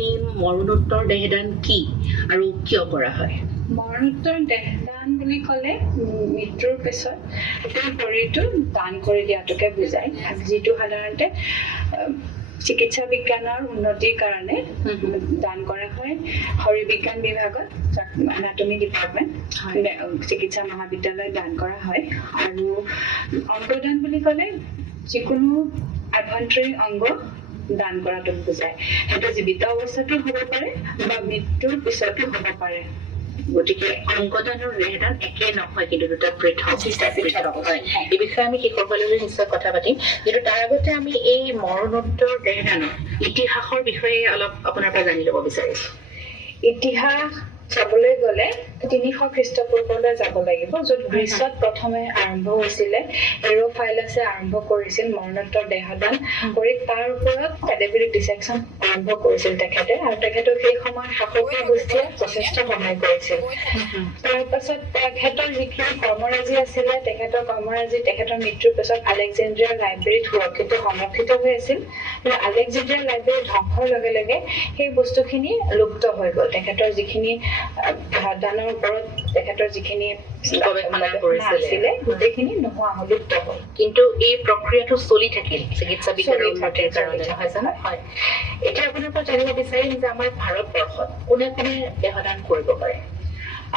এই মৰণোত্তৰ দেহদান কি আৰু কিয় কৰা হয়? মৰণোত্তৰ দেহদান বুলি ক'লে মৃত্যুৰ পিছত গোটেই শৰীৰটো দান কৰি দিয়াটোকে বুজায়, যিটো সাধাৰণতে চিকিৎসা বিজ্ঞানৰ উন্নতিৰ কাৰণে দান কৰা হয়। শৰীৰ বিজ্ঞান বিভাগত এনাটমি ডিপাৰ্টমেণ্ট চিকিৎসা মহাবিদ্যালয়ত দান কৰা হয়। আৰু অংগদান বুলি ক'লে যিকোনো আভ্যন্তৰীণ অংগ দান কৰাটো বুজায়। সেইটো জীৱিত অৱস্থাতো হ'ব পাৰে বা মৃত্যুৰ পিছতো হ'ব পাৰে। গতিকে অংগদান আৰু দেহদান একে নহয়, কিন্তু দুটা পৃথক হয়। এই বিষয়ে আমি শিশুসকললৈ নিশ্চয় কথা পাতিম। কিন্তু তাৰ আগতে আমি এই মৰণোত্তৰ দেহদানৰ ইতিহাসৰ বিষয়ে অলপ আপোনাৰ পৰা জানি ল'ব বিচাৰিছো। ইতিহাস চাবলৈ গ'লে 300 খ্ৰীষ্টপূৰ্বলৈ যাব লাগিব, য'ত গ্ৰীচত প্ৰথমে আৰম্ভ হৈছিলে। এৰোফাইলাছে আৰম্ভ কৰিছিল মৰণোত্তৰ দেহদান কৰি, তাৰ ওপৰত কেডেভেৰিক ডিছেকশ্যন আৰম্ভ কৰিছিল তেখেতে, আৰু তেখেতক সেই সময়ত শাসকীয় গোষ্ঠীয়ে যথেষ্ট সহায় কৰিছিল। তাৰ পাছত তেখেতৰ যিখিনি কৰ্মৰাজি আছিলে, তেখেতৰ কৰ্মৰাজি তেখেতৰ মৃত্যুৰ পিছত আলেকজেণ্ড্ৰিয়াৰ লাইব্ৰেৰীত সংৰক্ষিত হৈ আছিল। কিন্তু আলেকজেণ্ড্ৰিয়াৰ লাইব্ৰেৰী ধ্বংসৰ লগে লগে সেই বস্তুখিনি লুপ্ত হৈ গ'ল। তেখেতৰ যিখিনি দানৰ ওপৰত তেখেতৰ যিখিনি গৱেষণা কৰিছিলে গোটেইখিনি নোহোৱা হ'ল, লুপ্ত হ'ল। কিন্তু এই প্ৰক্ৰিয়াটো চলি থাকিল চিকিৎসা বিজ্ঞানৰ উন্নতিৰ কাৰণে, নহয় জানো? হয়। এতিয়া আপোনাৰ পৰা জানিব বিচাৰিম যে আমাৰ ভাৰতবৰ্ষত কোনে কোনে দেহদান কৰিব পাৰে?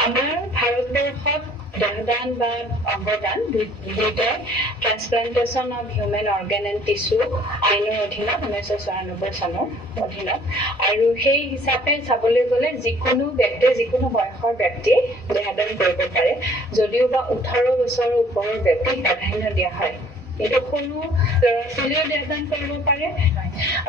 আমাৰ ভাৰতবৰ্ষত দেহদান বা অংগদান দুয়োটাই transplantation of human organ and tissue আইনৰ অধীনত 1994 চনৰ অধীনত, আৰু সেই হিচাপে চাবলৈ গ'লে যিকোনো ব্যক্তিয়ে, যিকোনো বয়সৰ ব্যক্তিয়ে দেহদান কৰিব পাৰে, যদিও বা 18 বছৰৰ ওপৰৰ ব্যক্তিক প্ৰাধান্য দিয়া হয়। কিন্তু সৰু ল'ৰা ছোৱালীয়েও দেহদান কৰিব পাৰে।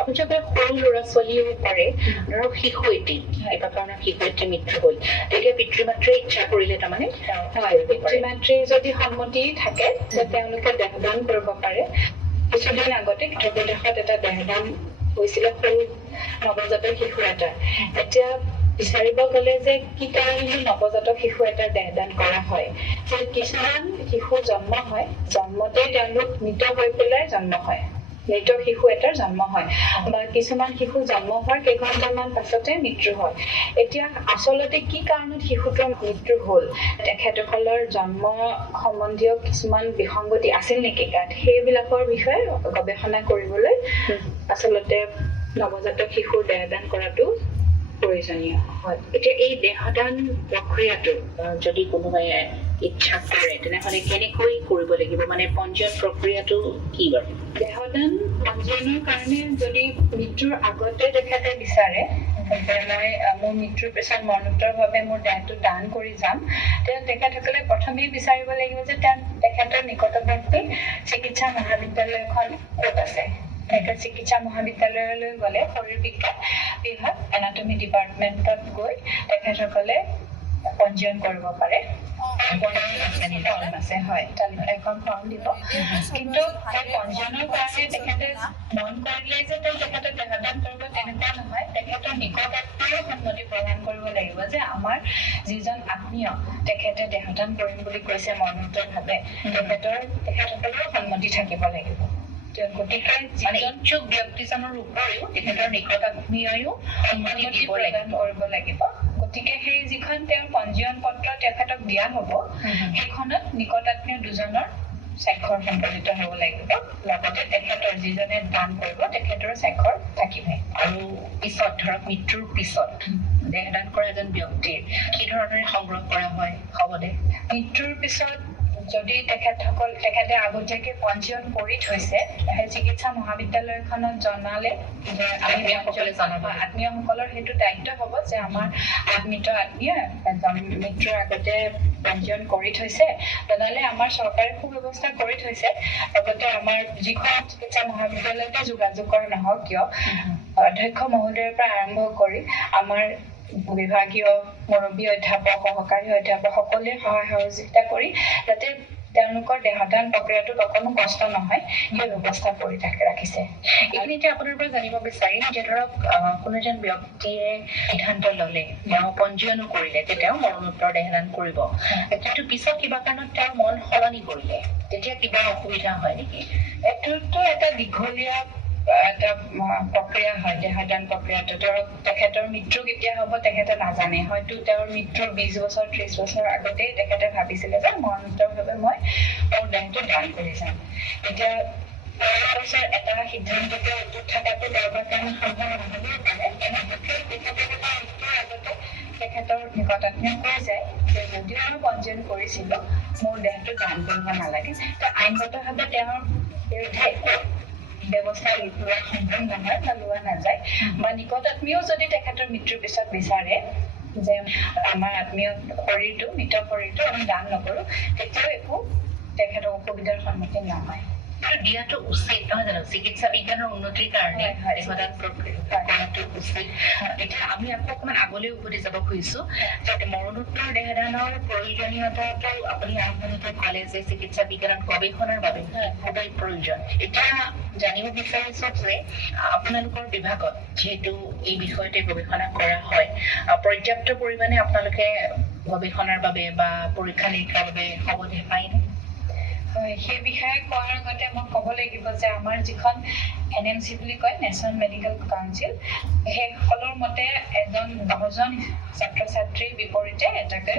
আপুনি যদি সৰু ল'ৰা ছোৱালীও পাৰে, ধৰক শিশু এটি কিবা কাৰণত শিশু এটি মৃত্যু হ'ল, তেতিয়া পিতৃ মাতৃয়ে ইচ্ছা কৰিলে তাৰমানে পিতৃ মাতৃৰ যদি সন্মতি থাকে যে তেওঁলোকে দেহদান কৰিব পাৰে। কিছুদিন আগতে উত্তৰপ্ৰদেশত এটা দেহদান হৈছিলে সৰু নৱজাতক শিশু এটাৰ। এতিয়া বিচাৰিব গ'লে যে কি কাৰণেনো নৱজাতক শিশু এটাৰ দেহদান কৰা হয়, যে কিছুমান শিশু জন্ম হয়, জন্মতে তেওঁলোক মৃত হৈ পেলাই জন্ম হয়, মৃত শিশু এটাৰ জন্ম হয়, বা কিছুমান শিশু জন্ম হোৱাৰ কেইঘণ্টামান পাছতে মৃত্যু হয়। এতিয়া আচলতে কি কাৰণত শিশুটোৰ মৃত্যু হ'ল, তেখেতসকলৰ জন্ম সম্বন্ধীয় কিছুমান বিসংগতি আছিল নেকি তাত, সেইবিলাকৰ বিষয়ে গৱেষণা কৰিবলৈ আচলতে নৱজাতক শিশুৰ দেহদান কৰাটো প্ৰয়োজনীয় হয়। এতিয়া এই দেহদান প্ৰক্ৰিয়াটো যদি কোনোবাই ইচ্ছা কৰে তেনেহ'লে কেনেকৈ কৰিব লাগিব, মানে পঞ্জীয়ন প্ৰক্ৰিয়াটো কি বাৰু? দেহদান পঞ্জীয়নৰ কাৰণে যদি মৃত্যুৰ আগতে তেখেতে বিচাৰে যে মই মোৰ মৃত্যুৰ পিছত মৰণোত্তৰভাৱে মোৰ দেহটো দান কৰি যাম, তেতিয়া তেখেতসকলে প্ৰথমেই বিচাৰিব লাগিব যে তেখেতৰ নিকটৱৰ্তী চিকিৎসা মহাবিদ্যালয় এখন ক'ত আছে। তেখেত চিকিৎসা মহাবিদ্যালয়লৈ গ'লে শৰীৰ বিজ্ঞান বিভাগ এনাটমি ডিপাৰ্টমেণ্টত গৈ তেখেতসকলে পঞ্জীয়ন কৰিব পাৰে। এখন ফৰ্ম দিব, কিন্তু পঞ্জীয়নৰ কাৰণে তেখেতে মন কৰিলে যে তেখেতে দেহদান কৰিব তেনেকুৱা নহয়। তেখেতৰ নিকটাত্মীয় সন্মতি প্ৰদান কৰিব লাগিব যে আমাৰ যিজন আত্মীয় তেখেতে দেহদান কৰিম বুলি কৈছে মৰণোত্তৰভাৱে, তেখেতসকলৰ সন্মতি থাকিব লাগিব। গতিকে ইচ্ছুক ব্যক্তিজনৰ উপৰিও তেখেতৰ নিকটাত্মীয়ও সন্মতি প্ৰদান কৰিব লাগিব। গতিকে সেই যিখন তেওঁৰ পঞ্জীয়ন পত্ৰ তেখেতক দিয়া হ'ব, সেইখনত নিকটাত্মীয় দুজনৰ স্বাক্ষৰ সম্পাদিত হ'ব লাগিব, লগতে তেখেতৰ যিজনে দান কৰিব তেখেতৰ স্বাক্ষৰ থাকিব। আৰু পিছত ধৰক মৃত্যুৰ পিছত দেহদান কৰা এজন ব্যক্তিৰ কি ধৰণেৰে সংগ্ৰহ কৰা হয় শৱদেহ? মৃত্যুৰ পিছত যদি তেখেতে আগতীয়াকৈ পঞ্জীয়ন কৰি থৈছে, সেই চিকিৎসা মহাবিদ্যালয়খনত জনালে যে আত্মীয়সকলৰ সেইটো দায়িত্ব হ'ব যে আমাৰ মৃত আত্মীয় মৃত্যুৰ আগতে পঞ্জীয়ন কৰি থৈছে, জনালে আমাৰ চৰকাৰে সুব্যৱস্থা কৰি থৈছে। লগতে আমাৰ যিখন চিকিৎসা মহাবিদ্যালয়তে যোগাযোগ কৰা নহওক কিয়, অধ্যক্ষ মহোদয়ৰ পৰা আৰম্ভ কৰি আমাৰ বিভাগীয় মুৰব্বী অধ্যাপক, সহকাৰী অধ্যাপক সকলোৱে সহায় সহযোগিতা কৰি যাতে তেওঁলোকৰ দেহদান প্ৰক্ৰিয়াটোত অকণো কষ্ট নহয় সেই ব্যৱস্থা কৰি ৰাখিছে। এইখিনিতে আপোনাৰ পৰা জানিব বিচাৰিম যে ধৰক কোনো এজন ব্যক্তিয়ে সিদ্ধান্ত ল'লে, তেওঁ পঞ্জীয়নো কৰিলে যে তেওঁ মৰণোত্তৰ দেহদান কৰিব, কিন্তু পিছত কিবা কাৰণত তেওঁৰ মন সলনি কৰিলে, তেতিয়া কিবা অসুবিধা হয় নেকি? এইটোতো এটা দীঘলীয়া এটা প্ৰক্ৰিয়া হয় দেহদান প্ৰক্ৰিয়াটো ধৰক তেখেতৰ মৃত্যু কেতিয়া হ'ব তেখেতে নাজানে হয়তো তেওঁৰ মৃত্যুৰ 20 বছৰ 30 বছৰ আগতেই তেখেতে ভাবিছিলে যে মৰণোত্তৰভাৱে মই মোৰ দেহটো দান কৰি যাম এতিয়া বছৰ এটা সিদ্ধান্ততে অটুট থকাটো কাৰোবাৰ কাৰণে সম্ভৱ নহ'বও পাৰে আগতে তেখেতৰ নিকটাত্মীয় কৈ যায় যে যদিও মই পঞ্জীয়ন কৰিছিলোঁ মোৰ দেহটো দান কৰিব নালাগে তো আইনগতভাৱে তেওঁৰ বিৰুদ্ধে ব্যৱস্থা লোৱা সম্ভৱ নহয় বা লোৱা নাযায় বা নিকটাত্মীয় যদি তেখেতৰ মৃত্যুৰ পিছত বিচাৰে যে আমাৰ আত্মীয় শৰীৰটো মৃত শৰীৰটো আমি দান নকৰোঁ তেতিয়াও একো তেখেতৰ অসুবিধাৰ সন্মুখীন নহয় আৰু দিয়াটো উচিত নহয় জানো চিকিৎসা বিজ্ঞানৰ উন্নতিৰ কাৰণে দেহদান কৰাটো উচিত এতিয়া আমি আকৌ অকণমান আগলৈ উভতি যাব খুজিছোঁ যাতে মৰণোত্তৰ দেহদানৰ প্ৰয়োজনীয়তাটো আপুনি আৰম্ভণিতে ক'লে যে চিকিৎসা বিজ্ঞানত গৱেষণাৰ বাবে খুবেই প্ৰয়োজন এতিয়া জানিব বিচাৰিছোঁ যে আপোনালোকৰ বিভাগত যিহেতু এই বিষয়তে গৱেষণা কৰা হয় পৰ্যাপ্ত পৰিমাণে আপোনালোকে গৱেষণাৰ বাবে বা পৰীক্ষা নিৰীক্ষাৰ বাবে সবধি পায়নে হয় সেই বিষয়ে কোৱাৰ আগতে মই ক'ব লাগিব যে আমাৰ যিখন NMC বুলি কয় নেশ্যনেল মেডিকেল কাউন্সিল সেইসকলৰ মতে এজন 10জন ছাত্ৰ ছাত্ৰীৰ বিপৰীতে এটাকৈ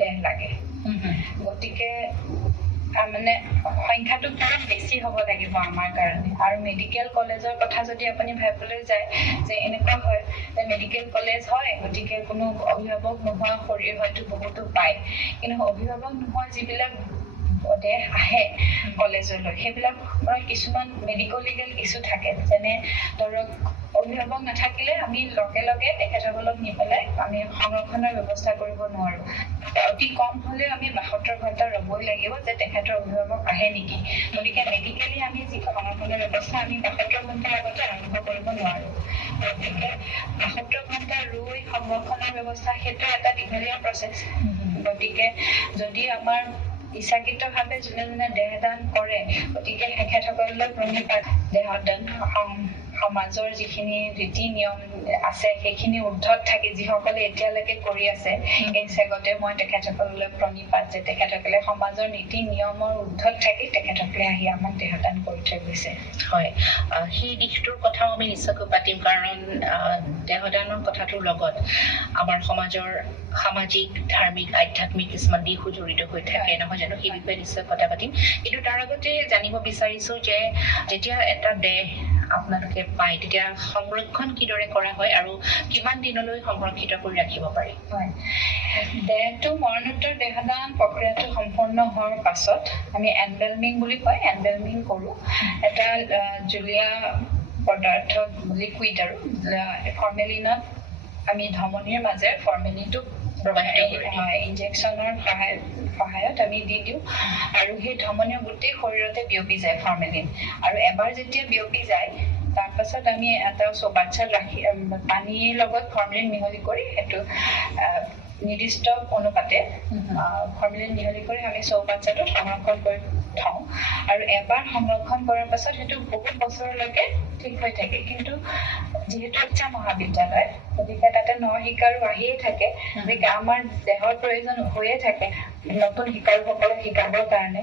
দেহ লাগে গতিকে মানে সংখ্যাটো বহুত বেছি হ'ব লাগিব আমাৰ কাৰণে আৰু মেডিকেল কলেজৰ কথা যদি আপুনি ভাবিবলৈ যায় যে এনেকুৱা হয় যে মেডিকেল কলেজ হয় গতিকে কোনো অভিভাৱক নোহোৱা শৰীৰ হয়তো বহুতো পায় কিন্তু অভিভাৱক নোহোৱা যিবিলাক দেহ আহে কলেজলৈ সেইবিলাক কিছুমান মেডিকেল লিগেল ইছ্যু থাকে যেনে ধৰক অভিভাৱক নাথাকিলে আমি লগে লগে তেখেতসকলক নি পেলাই আমি সংৰক্ষণৰ ব্যৱস্থা কৰিব নোৱাৰোঁ অতি কম হ'লেও আমি 72 ঘণ্টা ৰ'বই লাগিব যে তেখেতৰ অভিভাৱক আহে নেকি গতিকে মেডিকেলি আমি যি সংৰক্ষণৰ ব্যৱস্থা আমি 72 ঘণ্টাৰ আগতে আৰম্ভ কৰিব নোৱাৰোঁ গতিকে 72 ঘণ্টা ৰৈ সংৰক্ষণৰ ব্যৱস্থা সেইটো এটা দীঘলীয়া প্ৰচেছ গতিকে যদি আমাৰ ইচ্ছাকৃতভাৱে যোনে যোনে দেহদান কৰে গতিকে তেখেতসকললৈ প্ৰণিপাত দেহদান সমাজৰ যিখিনি ৰীতি নিয়ম আছে সেইখিনি ঊৰ্ধত থাকি যিসকলে এতিয়ালৈকে কৰি আছে এই চেগতে মই তেখেতসকললৈ প্ৰণিপাত যে তেখেতসকলে সমাজৰ নীতি নিয়মৰ ঊৰ্ধত থাকি তেখেতসকলে আহি আমাক দেহদান কৰি থৈ গৈছে হয় সেই দিশটোৰ কথাও আমি নিশ্চয়কৈ পাতিম কাৰণ দেহদানৰ কথাটোৰ লগত আমাৰ সমাজৰ সামাজিক ধাৰ্মিক আধ্যাত্মিক কিছুমান দিশো জড়িত হৈ থাকে নহয় জানো সেই বিষয়ে নিশ্চয় কথা পাতিম কিন্তু তাৰ আগতে জানিব বিচাৰিছোঁ যে যেতিয়া এটা দেহ আপোনালোকে পায় তেতিয়া সংৰক্ষণ কিদৰে কৰা হয় আৰু কিমান দিনলৈ সংৰক্ষিত কৰি ৰাখিব পাৰি হয় দেহটো মৰণোত্তৰ দেহদান প্ৰক্ৰিয়াটো সম্পন্ন হোৱাৰ পাছত আমি এনবেলমিং বুলি কয় এনবেলমিং কৰোঁ এটা জুলীয়া পদাৰ্থ লিকুইড আৰু ফৰ্মেলিনত আমি ধমনীৰ মাজেৰে ফৰ্মেলিনটো ইনজেকশ্যনৰ সহায়ত আমি দি দিওঁ আৰু সেই ধমনীৰ গোটেই শৰীৰতে বিয়পি যায় ফৰ্মেলিন আৰু এবাৰ যেতিয়া বিয়পি যায় তাৰপাছত আমি এটা চৌবাচ্চাত ৰাখি পানীৰ লগত ফৰ্মেলিন মিহলি কৰি সেইটো নিৰ্দিষ্ট অনুপাতে ফৰ্মেলিন মিহলি কৰি আমি চৌবাচ্চাটো সংৰক্ষণ কৰি থওঁ আৰু এবাৰ সংৰক্ষণ কৰাৰ পাছত সেইটো বহুত বছৰলৈকে ঠিক হৈ থাকে কিন্তু যিহেতু উচ্চ মহাবিদ্যালয় গতিকে তাতে শিকাৰু আহিয়ে থাকে গতিকে আমাৰ দেহৰ প্ৰয়োজন হৈয়ে থাকে নতুন শিকাৰুসকলক শিকাবৰ কাৰণে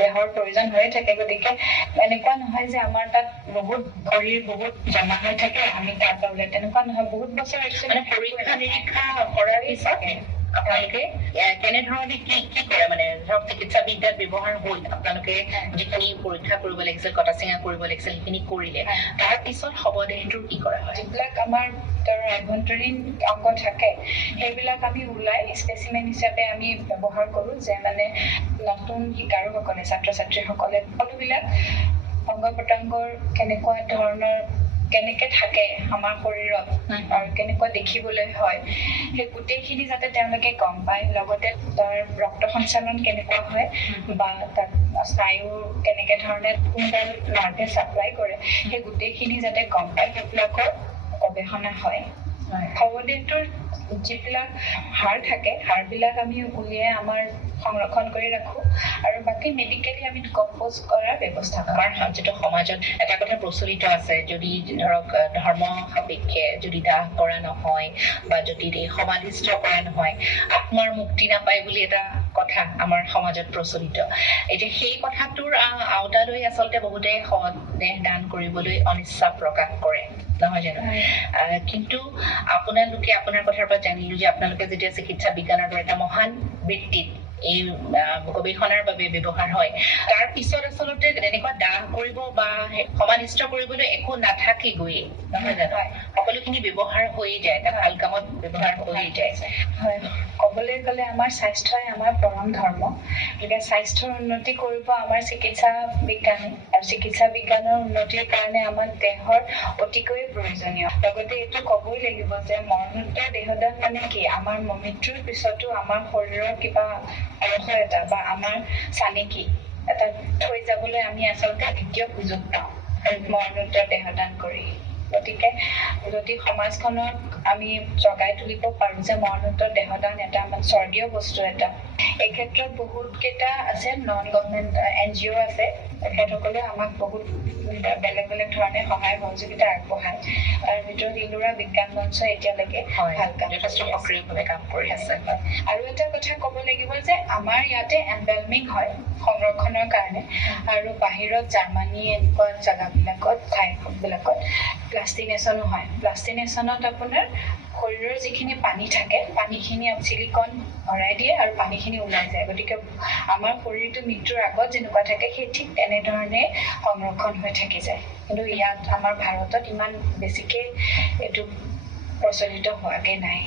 দেহৰ প্ৰয়োজন হৈয়ে থাকে গতিকে এনেকুৱা নহয় যে আমাৰ তাত বহুত শৰীৰ বহুত জমা হৈ থাকে আমি তাৰ পৰা ওলাই তেনেকুৱা নহয় বহুত বছৰ মানে পৰীক্ষা নিৰীক্ষা কৰাৰ পিছত আপোনালোকে কেনেধৰণে কি কৰে মানে ধৰক চিকিৎসা বিদ্যাত ব্যৱহাৰ হ'ল আপোনালোকে যিখিনি পৰীক্ষা কৰিব লাগিছিল কটা চিঙা কৰিব লাগিছিল সেইখিনি কৰিলে তাৰ পিছত শৱদেহটোৰ কি কৰা হয় যিবিলাক আমাৰ আভ্যন্তৰীণ অংগ থাকে সেইবিলাক আমি ওলাই স্পেচিমেন হিচাপে আমি ব্যৱহাৰ কৰোঁ যে মানে নতুন শিকাৰুসকলে ছাত্ৰ ছাত্ৰীসকলে সকলোবিলাক অংগ প্ৰত্যংগৰ কেনেকুৱা ধৰণৰ কেনেকৈ থাকে আমাৰ শৰীৰত আৰু কেনেকুৱা দেখিবলৈ হয় সেই গোটেইখিনি যাতে তেওঁলোকে গম পায় লগতে তাৰ ৰক্ত সঞ্চালন কেনেকুৱা হয় বা তাত স্নায়ু কেনেকৈ ধৰণে কোনডাল নাৰ্ভে ছাপ্লাই কৰে সেই গোটেইখিনি যাতে গম পায় সেইবিলাকৰ গৱেষণা হয় শৱদেহটোৰ যিবিলাক হাড় থাকে হাড়বিলাক আমি উলিয়াই আমাৰ সংৰক্ষণ কৰি ৰাখোঁ আৰু বাকী মেডিকেলি আমি কম্প'জ কৰাৰ ব্যৱস্থা আমাৰ যিটো সমাজত এটা কথা প্ৰচলিত আছে যদি ধৰক ধৰ্ম সাপেক্ষে যদি দাহ কৰা নহয় বা যদি সমাধিস্থ কৰা নহয় আত্মাৰ মুক্তি নাপায় বুলি এটা কথা আমাৰ সমাজত প্ৰচলিত এতিয়া সেই কথাটোৰ আওতালৈ আচলতে বহুতে দেহ দান কৰিবলৈ অনিচ্ছা প্ৰকাশ কৰে নহয় জানো কিন্তু আপোনালোকে আপোনাৰ কথাৰ পৰা জানিলো যে আপোনালোকে যেতিয়া চিকিৎসা বিজ্ঞানৰ দৰে এটা মহান বৃত্তিত এই গৱেষণাৰ বাবে ব্যৱহাৰ হয় তাৰ পিছত আচলতে এনেকুৱা দাহ কৰিব বা সমাধিস্থ কৰিবলৈ একো নাথাকি গৈ নহয় জানো সকলোখিনি ব্যৱহাৰ হৈয়ে যায় এটা ভাল কামত ব্যৱহাৰ হৈয়ে যায় হয় ক'বলৈ গ'লে আমাৰ স্বাস্থ্যই আমাৰ পৰম ধৰ্ম গতিকে স্বাস্থ্যৰ উন্নতি কৰিব আমাৰ চিকিৎসা বিজ্ঞানে আৰু চিকিৎসা বিজ্ঞানৰ উন্নতিৰ কাৰণে আমাৰ দেহৰ অতিকৈ প্ৰয়োজনীয় লগতে এইটো ক'বই লাগিব যে মৰণোত্তৰ দেহদান মানে কি আমাৰ মৃত্যুৰ পিছতো আমাৰ শৰীৰৰ কিবা অংশ এটা বা আমাৰ চানেকি এটা থৈ যাবলৈ আমি আচলতে দ্বিতীয় সুযোগ পাওঁ মৰণোত্তৰ দেহদান কৰি গতিকে যদি সমাজখনক আমি জগাই তুলিব পাৰোঁ যে মৰণোত্তৰ দেহদান এটা আমাৰ স্বৰ্গীয় বস্তু এটা এই ক্ষেত্ৰত বহুত কেইটা আছে নন গভৰ্ণমেণ্ট NGO আছে তেখেতসকলে আমাক বহুত বেলেগ বেলেগ ধৰণে সহায় সহযোগিতা আগবঢ়ায় তাৰ ভিতৰত ইলোৰা বিজ্ঞান মঞ্চ এতিয়ালৈকে ভাল কাম যথেষ্ট সক্ৰিয়ভাৱে কাম কৰি আছে আৰু এটা কথা ক'ব লাগিব যে আমাৰ ইয়াতে এনভেলমিং হয় সংৰক্ষণৰ কাৰণে আৰু বাহিৰত জাৰ্মানী এনেকুৱা জেগাবিলাকত ঠাইবিলাকত প্লাষ্টিনেশ্যনো হয় প্লাষ্টিনেশ্যনত আপোনাৰ শৰীৰৰ যিখিনি পানী থাকে পানীখিনি চিলিকন ভৰাই দিয়ে আৰু পানীখিনি ওলাই যায় গতিকে আমাৰ শৰীৰটো মৃত্যুৰ আগত যেনেকুৱা থাকে সেই ঠিক তেনেধৰণে সংৰক্ষণ হৈ থাকি যায় কিন্তু ইয়াত আমাৰ ভাৰতত ইমান বেছিকৈ এইটো প্ৰচলিত হোৱাকৈ নাই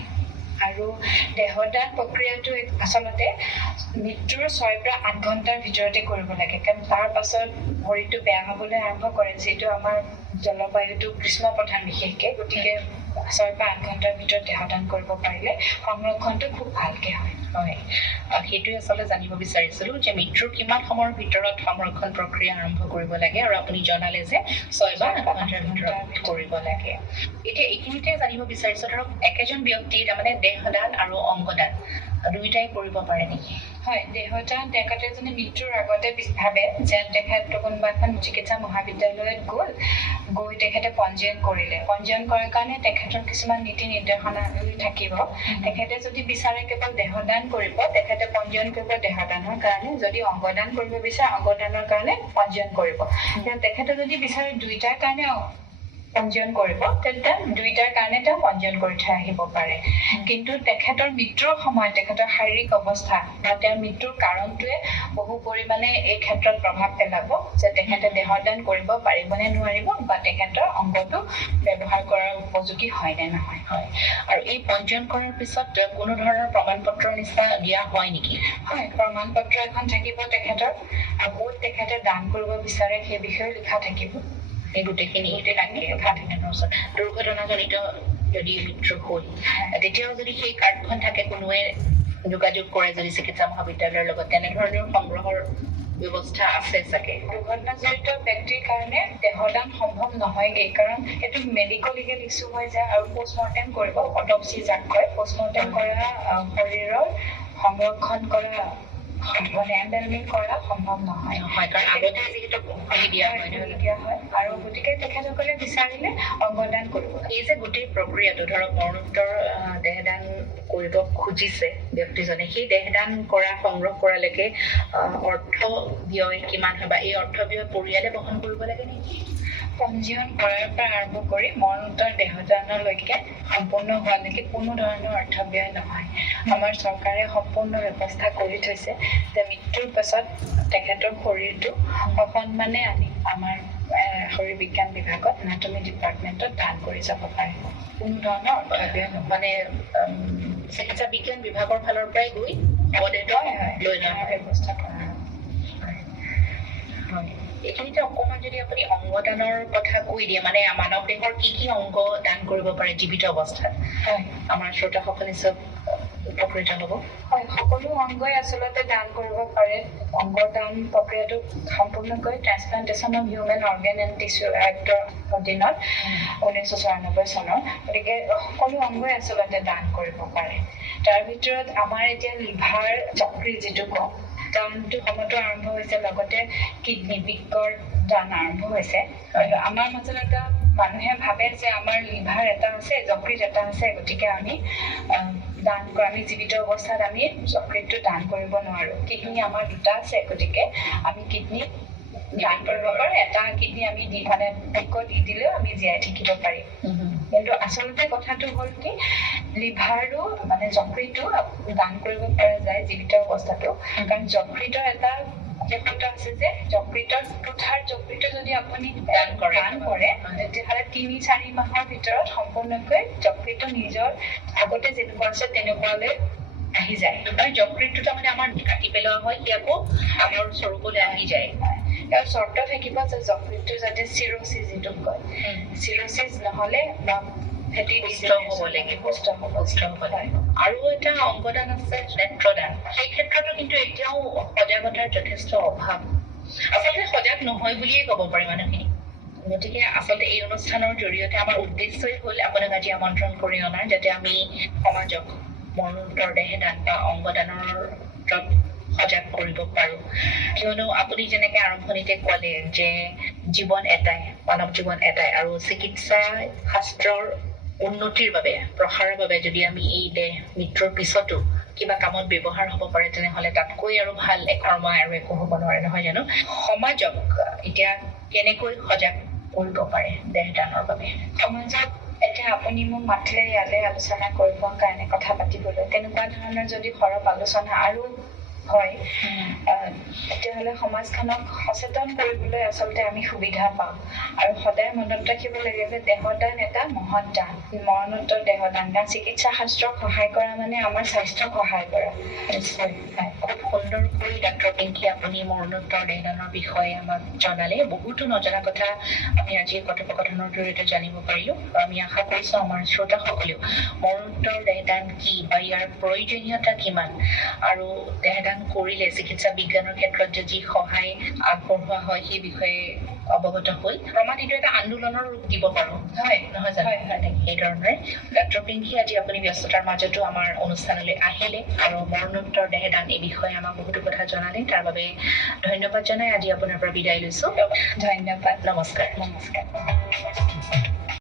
আৰু দেহদান প্ৰক্ৰিয়াটো আচলতে মৃত্যুৰ 6 পৰা 8 ঘণ্টাৰ ভিতৰতে কৰিব লাগে কাৰণ তাৰ পাছত শৰীৰটো বেয়া হ'বলৈ আৰম্ভ কৰে যিটো আমাৰ জলবায়ুটো গ্ৰীষ্ম প্ৰধান বিশেষকৈ গতিকে 6 পৰা 8 ঘণ্টাৰ ভিতৰত দেহদান কৰিব পাৰিলে সংৰক্ষণটো খুব ভালকৈ হয় সেইটোৱে আচলতে জানিব বিচাৰিছিলো যে মৃত্যুৰ কিমান সময়ৰ ভিতৰত সংৰক্ষণ প্ৰক্ৰিয়া আৰম্ভ কৰিব লাগে আৰু আপুনি জনালে যে 6 বা 8 ঘণ্টাৰ ভিতৰত কৰিব লাগে এতিয়া এইখিনিতে জানিব বিচাৰিছো ধৰক একেজন ব্যক্তি তাৰমানে দেহদান আৰু অংগদান দুয়োটাই কৰিব পাৰে নেকি হয় দেহদান তেখেতে যদি মৃত্যুৰ আগতে ভাবে যে তেখেত কোনোবা এখন চিকিৎসা মহাবিদ্যালয়ত গৈ তেখেতে পঞ্জীয়ন কৰিলে পঞ্জীয়ন কৰাৰ কাৰণে তেখেতৰ কিছুমান নীতি নিৰ্দেশনাৱলী থাকিব তেখেতে যদি বিচাৰে কেৱল দেহদান কৰিব তেখেতে পঞ্জীয়ন কৰিব দেহদানৰ কাৰণে যদি অংগদান কৰিব বিচাৰে অংগদানৰ কাৰণে পঞ্জীয়ন কৰিব তেখেতে যদি বিচাৰে দুইটাৰ কাৰণে পঞ্জীয়ন কৰিব তেন্তে দুইটাৰ কাৰণে তেওঁ পঞ্জীয়ন কৰি থৈ আহিব পাৰে কিন্তু তেখেতৰ মৃত্যুৰ সময়ত তেখেতৰ শাৰীৰিক অৱস্থা বা তেওঁৰ মৃত্যুৰ কাৰণটোৱে বহু পৰিমাণে এই ক্ষেত্ৰত প্ৰভাৱ পেলাব যে তেখেতে দেহদান কৰিব পাৰিবনে নোৱাৰিব বা তেখেতৰ অংগটো ব্যৱহাৰ কৰাৰ উপযোগী হয় নে নহয় হয় আৰু এই পঞ্জীয়ন কৰাৰ পিছত কোনো ধৰণৰ প্ৰমাণ পত্ৰৰ নিচিনা দিয়া হয় নেকি হয় প্ৰমাণ পত্ৰ এখন থাকিব তেখেতৰ আৰু ক'ত তেখেতে দান কৰিব বিচাৰে সেই বিষয়ে লিখা থাকিব এই গোটেইখিনি দুৰ্ঘটনাজনিত যদি মৃত্যু হ'ল তেতিয়াও যদি সেই কাৰ্ডখন থাকে কোনোৱে যোগাযোগ কৰে যদি চিকিৎসা মহাবিদ্যালয়ৰ লগত তেনেধৰণৰ সংগ্ৰহৰ ব্যৱস্থা আছে চাগে দুৰ্ঘটনাজনিত ব্যক্তিৰ কাৰণে দেহদান সম্ভৱ নহয়গৈ কাৰণ এইটো মেডিকেল লিগেল ইছ্যু হৈ যায় আৰু পষ্টমৰ্টেম কৰিব অটপচি যাক কয় পষ্টমৰ্টেম কৰা শৰীৰৰ সংৰক্ষণ কৰা মানে এম্বেলমিং কৰা সম্ভৱ নহয় কাৰণ আগতে যিহেতু দিয়া হয় আৰু গতিকে তেখেতসকলে বিচাৰিলে অংগদান কৰিব এই যে গোটেই প্ৰক্ৰিয়াটো ধৰক মৰণোত্তৰ দেহদান কৰিব খুজিছে ব্যক্তিজনে সেই দেহদান কৰা সংগ্ৰহ কৰালৈকে অৰ্থ ব্যয় কিমান হয় বা এই অৰ্থ ব্যয় পৰিয়ালে বহন কৰিব লাগে নেকি পঞ্জীয়ন কৰাৰ পৰা আৰম্ভ কৰি মৰণোত্তৰ দেহদানলৈকে সম্পূৰ্ণ হোৱালৈকে কোনো ধৰণৰ অৰ্থ ব্যয় নহয় আমাৰ চৰকাৰে সম্পূৰ্ণ ব্যৱস্থা কৰি থৈছে যে মৃত্যুৰ পাছত তেখেতৰ শৰীৰটো সসন্মানে আনি আমাৰ শৰীৰ বিজ্ঞান বিভাগত এনাটমি ডিপাৰ্টমেণ্টত দান কৰি যাব পাৰে কোনো ধৰণৰ অৰ্থ ব্যয় নহয় মানে চিকিৎসা বিজ্ঞান বিভাগৰ ফালৰ পৰাই গৈ লৈ লোৱাৰ ব্যৱস্থা কৰা হয় এইখিনিতে অকণমান যদি আপুনি অংগদানৰ কথা কৈ দিয়ে মানে মানৱ দেহৰ কি অংগ দান কৰিব পাৰে জীৱিত অৱস্থাত হয় আমাৰ শ্ৰোতাসকলে চব উপকৃত হ'ব হয় সকলো অংগই আচলতে দান কৰিব পাৰে অংগদান প্ৰক্ৰিয়াটো সম্পূৰ্ণকৈ transplantation of human organ and tissue এক্টৰ অধীনত 1994 চনৰ গতিকে সকলো অংগই আচলতে দান কৰিব পাৰে তাৰ ভিতৰত আমাৰ এতিয়া লিভাৰ চক্ৰী যিটো কওঁ দানটো সময়তো আৰম্ভ হৈছে লগতে কিডনী বৃক্কৰ দান আৰম্ভ হৈছে আমাৰ মাজত এটা মানুহে ভাবে যে আমাৰ লিভাৰ এটা আছে, যকৃত এটা আছে, গতিকে আমি আমি জীৱিত অৱস্থাত আমি যকৃতটো দান কৰিব নোৱাৰো। কিডনী আমাৰ দুটা আছে, গতিকে আমি কিডনী দান কৰিব পাৰো। এটা কিডনী আমি দি দিলেও আমি জীয়াই থাকিব পাৰিম। কিন্তু আচলতে কথাটো হ'ল কি, লিভাৰো মানে যকৃতটো দান কৰিব পৰা যায় জীৱিত অৱস্থাটো। কাৰণ যকৃতৰ এটা বিশেষত্ব আছে যে যকৃত যদি আপুনি দান কৰে তেতিয়াহ'লে ৩-৪ মাহৰ ভিতৰত সম্পূৰ্ণকৈ যকৃত নিজৰ আগতে যেনেকুৱা আছে তেনেকুৱালৈ আহি যায়। আৰু যকৃতটো তাৰমানে আমাৰ কাটি পেলোৱা হয়, সি আকৌ আমাৰ স্বৰূপলৈ আহি যায়। আৰু চৰ্ত থাকিব যে যকৃতটো যাতে চিৰচিছ যিটোক কয়, চিৰচিছ নহ'লে বা সুস্থ হ'ব লাগিব। আৰু এটা অংগদান আছে নেত্ৰদান। সেই ক্ষেত্ৰতো কিন্তু এতিয়াও সজাগতাৰ যথেষ্ট অভাৱ। আচলতে সজাগ নহয় বুলিয়েই ক'ব পাৰি মানুহখিনি। গতিকে আচলতে এই অনুষ্ঠানৰ জৰিয়তে আমাৰ উদ্দেশ্যই হ'ল আপোনাক আজি আমন্ত্ৰণ কৰি অনাৰ, যাতে আমি সমাজক মৰণোত্তৰ দেহদান বা অংগদানৰ ক্ষেত্ৰত সজাগ কৰিব পাৰো। কিয়নো আপুনি যেনেকে আৰম্ভণিতে ক'লে যে জীৱন এটাই, মানৱ জীৱন এটাই, আৰু চিকিৎসা শাস্ত্ৰৰ উন্নতিৰ বাবে, প্ৰসাৰৰ বাবে যদি আমি এই দেহ মৃত্যুৰ পিছতো কিবা কামত ব্যৱহাৰ হ'ব পাৰে, তেনেহ'লে তাতকৈ আৰু ভাল কৰ্ম আৰু একো হ'ব নোৱাৰে, নহয় জানো? সমাজক এতিয়া কেনেকৈ সজাগ কৰিব পাৰে দেহদানৰ বাবে? সমাজক এতিয়া আপুনি মোক মাতিলে ইয়ালৈ আলোচনা কৰিবৰ কাৰণে, কথা পাতিবলৈ, তেনেকুৱা ধৰণৰ যদি সৰব আলোচনা আৰু হয়, তেতিয়াহ'লে সমাজখনক সচেতন কৰিবলৈ আচলতে আমি সুবিধা পাওঁ। আৰু সদায় মনত ৰাখিব লাগে যে দেহদান এটা মহৎ দান, মৰণোত্তৰ দেহদান। কাৰণ চিকিৎসা শাস্ত্ৰক সহায় কৰা মানে আমাৰ স্বাস্থ্যক সহায় কৰা। নিশ্চয়। খুব সুন্দৰকৈ ডাক্তৰ পিংকী আপুনি মৰণোত্তৰ দেহদানৰ বিষয়ে আমাক জনালে। বহুতো নজনা কথা আমি আজি কথোপকথনৰ জৰিয়তে জানিব পাৰিলো। আমি আশা কৰিছো আমাৰ শ্ৰোতাসকলেও মৰণোত্তৰ দেহদান কি বা ইয়াৰ প্ৰয়োজনীয়তা কিমান, আৰু দেহদান কৰিলে চিকিৎসা বিজ্ঞানৰ ক্ষেত্ৰত যে যি সহায় আগবঢ়োৱা হয় সেই বিষয়ে অৱগত হ'ল। ক্ৰমাৎ এইটো এটা আন্দোলনৰ ৰূপ দিব পাৰো, হয় নহয় জানো? সেইধৰণে ডাক্তৰ পিংকী আজি আপুনি ব্যস্ততাৰ মাজতো আমাৰ অনুষ্ঠানলৈ আহিলে আৰু মৰণোত্তৰ দেহদান এই বিষয়ে আমাক বহুতো কথা জনালে। তাৰ বাবে ধন্যবাদ জনাই আজি আপোনাৰ পৰা বিদায় লৈছো। ধন্যবাদ। নমস্কাৰ। নমস্কাৰ।